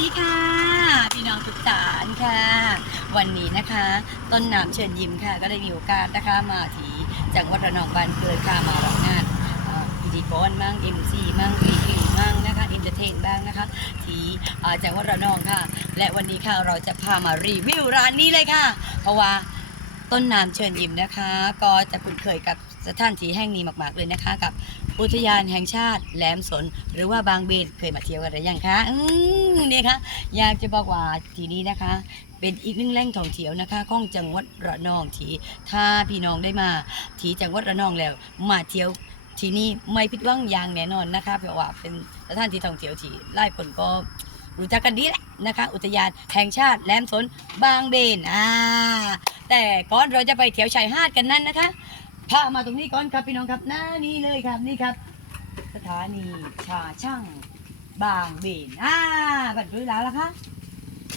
ดีค่ะ พี่น้องทุกท่านค่ะ วันนี้นะคะ ต้นน้ำเชิญยิ้มค่ะ ก็ได้มีโอกาสนะคะมาที่จังหวัดระนองบ้านเกิดค่ะมารับงานพิธีกรมั่งเอ็มซีมั่งรีวิวมั่งนะคะอินเตอร์เทนบ้างนะคะ ที่จังหวัดระนองค่ะ และวันนี้ค่ะเราจะพามารีวิวร้านนี้เลยค่ะ เพราะว่าต้นน้ำเชิญยิ้มนะคะ ก็จะคุ้นเคยกับสถานที่แห่งนี้มาก ๆเลยนะคะกับ อุทยานแห่งชาติแหลมสน หรือว่าบางเบนเคยมาเที่ยวกันหรือยังคะอืมนี่ค่ะอยากจะบอกว่าที่นี้นะคะ เป็นอีกหนึ่งแหล่งท่องเที่ยวนะคะของจังหวัดระนองที่ถ้าพี่น้องได้มาที่จังหวัดระนองแล้ว มาเที่ยวที่นี่ไม่ผิดหวังอย่างแน่นอนนะคะเพราะว่าเป็นสถานที่ท่องเที่ยวที่หลายคนก็รู้จักกันดีแหละนะคะ อุทยานแห่งชาติแหลมสนบางเบนอ่าแต่ก่อนเราจะไปเที่ยวชายหาดกันนั้นนะคะ พามาตรงนี้ก่อนครับพี่น้องครับหน้านี้เลยครับนี่ครับ สถานีชาช่างบางเบนอ่าบัดรู้แล้วล่ะคะ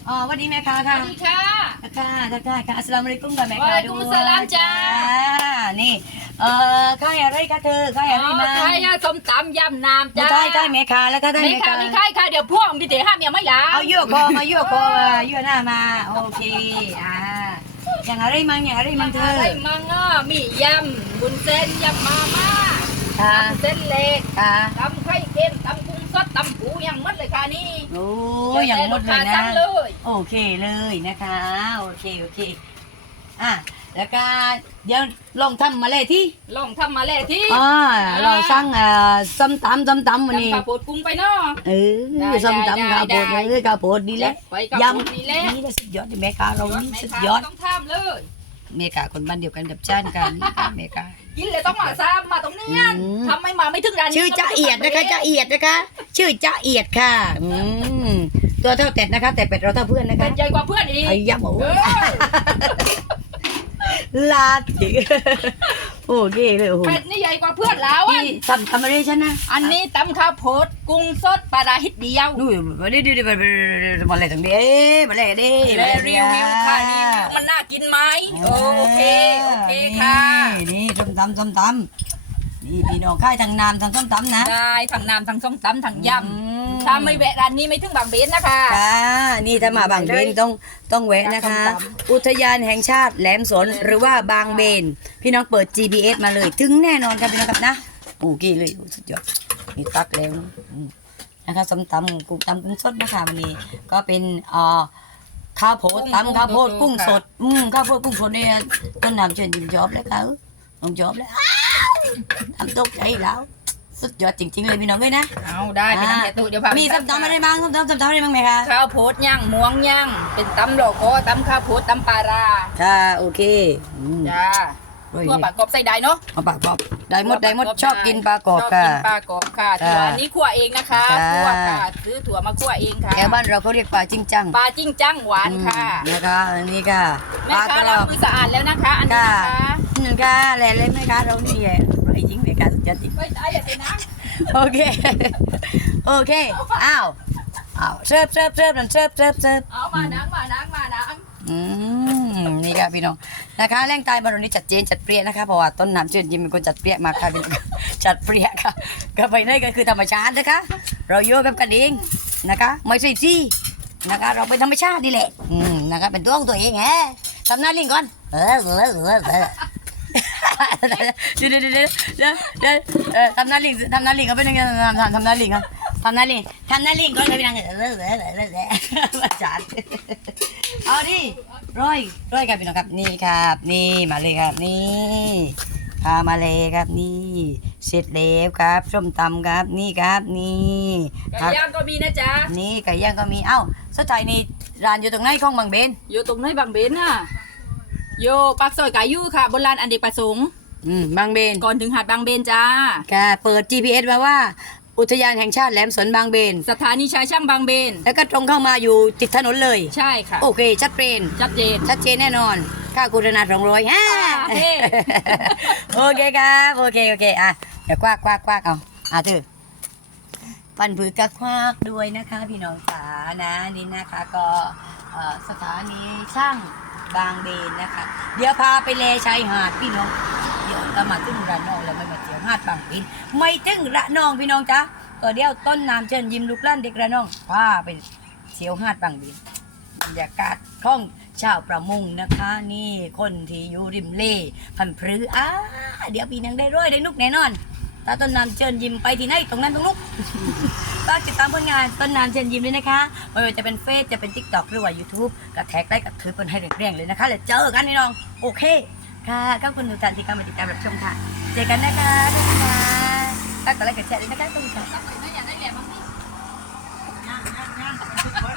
อ๋อสวัสดีแม่ค้าสค่ะวัสดีค่ะ ค่ะค่ะค่ะค่ะอัสสลามุอะลัยกุมกับแม่ค้าวะอะลัยกุด้มุวยสสลามจ้านี่เอ่อค่ายอะไรคะเธอค่ายอะไรมาใครอะส้มตำยำน้ำไม่จ้าใช่ค่ายแม่ค้าแล้วก็ได้ไม่แม่ค่ะค้า ไม่ใช่ค่ะเดี๋ยวพวกพี่เต๋ห้ามยังไม่ยาเอายั่วคอมายั่วคอมายั่วหน้ามา โอเค อ่า อย่างอะไรมั่งอย่างอะไรมั่งเธออะไรมังอะมียำบุญเส้นยำมาม่าค่ะตำเส้นเล็กค่ะตำไข่เค็มตำกุ้งสดตำปูยังหมดเลยค่ะนี่โอ้ยอย่างหมดเลยสั่นะงเลยโอเคเลยนะคะ โอเคโอเค อะแล้วก็เดี๋ยวลองทำมาเลยที่ลองทำมาเลยที่อ่าเราสั่งเอ่อส้มตำส้มตำวันนี้ยำปลาปูดกุ้งไปเนาะเอได้อส้มตำได้ข้าวโพดได้เลยข้าวโพดดีแล้วไปกับยปูดนี่แหละำนี่แหละสุดยอดที่แม่ค้าเรานี่แม่สุดค้ายอดต้องทำเลยแม่ค้าคนบ้านเดียวกันกับจ้านกันแม่ค้ากินเลยต้องมาซ้ำมาตรงนี้อืมทำไม่มาไม่ถึงร้านนี้ชื่อจ้าเอียดนะคะจ้าเอียดนะคะ ชื่อจ้าเอียดค่ะอืมตัวเท่าเป็ดนะคะ แต่เป็ดเราเท่าเพื่อนนะคะเป็นใหญ่กว่าเพื่อนอีกไอ้ยำหมูเออ ลาดจิโอเคเลยโอ้โหเป็ดนี่ใหญ่กว่าเพื่อนแล้วอะนี่ทำทำอะไรฉันนะอันนี้ตำข้าวโพดกุ้งสดปลาร้าฮิตเดียวดูมาดิดิดิมามาอะไรตรงนี้เอ๊ะมาอะไรดิและรีวิวค่ะรีวิวมันน่ากินไหมโอเคโอเคค่ะนี่ส้มตำส้มตำ นี่พี่น้องค่ายทางน้ำทางส้มตำนะได้ทั้งน้ำทั้งส้มตำทั้งยอืำถ้าไม่แวะร้านนี้ไม่ถึงบางเบนนะคะ ค่ะนี่ถ้ามาบางเบนต้องต้องแวะนะคะ ส้มตอุทยานแห่งชาติแหลมสนหรือว่าบางเบน พี่น้องเปิด GPS มาเลย ถึงแน่นอนครับพี่น้องครับนะโอเคเลยโอ้สุดยอดมีตักแล้วอืมนะคะส้มตำกุ้งตำกุ้งสดนะคะวันนี้ก็เป็นเอ่อข้าวโพดตำข้าวโพดกุ้งสดอืมข้าวโพดกุ้งสดเนี่ยต้นน้ำเชิญยิ้มจอบเลยค่ะน้องจอบเลยอ้าว ทำตกใจแล้วสุดยอดจริงๆเลยพี่น้องเลยนะ เอาได้ไปนั่งแกะตู้เดี๋ยวพามีมีส้มตำอะไรบ้างส้มตำส้มตำอะไรบ้างไหมคะข้าวโพดย่างม่วงย่างเป็นตำโลโก้ตำข้าวโพดตำปลาร้าค่ะโอเคอืมจ้าด้วยทั่วปากกบใส่ได้เนาะเอาปลากรอบได้หมดได้หมดชอบกินปลากรอบชอบค่ะ กินปลากรอบค่ะค่ะถั่วนี้คั่วเองนะคะค่ะ คั่วค่ะซื้อถั่วมาคั่วเองค่ะแถวบ้านเราเขาเรียกปลาจิ้งจังปลาจิ้งจังหวานค่ะอืมนะคะอันนี้ค่ะปแม่ลากค้ารอล้างบ มือสะอาดแล้วนะคะ อันนี้ค่ะนะคะนี่ค่ะแหล่เลยไหมคะเรานี่แหละไอ้ จริงไหมคะสุดยอดจริงไม่ใช่อย่าสินะโอเค โอเค อ้าว อ้าวเสิร์ฟเสิร์ฟเสิร์ฟนั่นเสิร์ฟเสิร์ฟเสิร์ฟเอามานังมานังมานังอืมนี่ค่ะพี่น้องนะคะแรงตายบารนี้จัดเจนจัดเปรี้ยนะคะเพราะว่าต้นน้ำเชิญยิ้มเป็นคนจัดเปรี้ยมากค่ะพี่น้องจัดเปรี้ยค่ะก็ไปเลยก็คือธรรมชาตินะคะ เราโยกแบบกันเองนะคะไม่ใช่ซี่นะคะเราเป็นธรรมชาตินี่แหละอืมนะคะเป็นตัวของตัวเองแฮะทำหน้าลิงก่อนเออเออเออ เดี๋ยวเดี๋ยวเดี๋ยวเดี๋ยวเดี๋ยวเดี๋ยวเออทำหน้าลิงทำหน้าลิงเขาเป็นยังไงทำทำทำหน้าลิงครับทำหน้าลิงทำหน้าลิงก่อนเลยพี่นางเออเออเออเออเออมาจัดเอาดิร้อยร้อยครับพี่น้องครับนี่ครับ นี่มาเลยครับนี่พามาเลยครับนี่เสร็จแล้วครับส้มตำครับนี่ครับนี่ไก่ย่างก็มีนะจ๊ะนี่ไก่ย่างก็มีเอ้าสุดท้ายนี่ร้านอยู่ตรงไหนของบางเบนอยู่ตรงไหนบางเบนน่ะโยปากซอยไก่ยู่ค่ะบนลานอันเดกประสงค์ อืมบางเบนก่อนถึงหาดบางเบนจ้า ค่ะ เปิด GPS มาว่า อุทยานแห่งชาติแหลมสนบางเบน สถานีชายช่างบางเบน แล้วก็ตรงเข้ามาอยู่ติดถนนเลย ใช่ค่ะ โอเค ชัดเจนชัดเจนชัดเจนแน่นอน ค่ากุณนาสองร้อยฮ่าโอเคโอเคครับ โอเค โอเค อะ เดี๋ยวควักควักควักเอา อะถือปันผือกระควักด้วยนะคะ พี่น้องจ๋านะนี่นะคะก็เอ่อสถานีช่างบางเบนนะคะ เดี๋ยวพาไปเลชายหาดพี่น้อง เดี๋ยวก็มาถึงระนองแล้วไม่มาเที่ยวหาดบางปีนไม่ถึงระนองพี่น้องจ๊ะก็เดี๋ยวต้นน้ำเชิญยิ้มลูกล้านเด็กระนองพาไปเที่ยวหาดบางบินบรรยากาศท่องชาวประมงนะคะ นี่คนที่อยู่ริมเล่พันพรืออ้าเดี๋ยวปีนังได้ร้อยได้นุกแน่นอนตาต้นน้ำเชิญยิ้มไปที่ไหนตรงนั้นตรงนุกฝากติดตามผลงานต้นน้ำเชิญยิ้มด้วยนะคะไม่ว่าจะเป็นเฟซจะเป็นทิกตอกหรือว่า YouTube ก็แท็กได้กับถือเป็นให้แรงๆเลยนะคะแล้วเจอกันนี่น้อง โอเค ค่ะขอบคุณทุกท่านที่เข้ามาติดตามรับชมค่ะ เจอกันนะคะทุกท่านตั้งแต่แรกดแชร์เลยนะคะขอบคุณค่ะ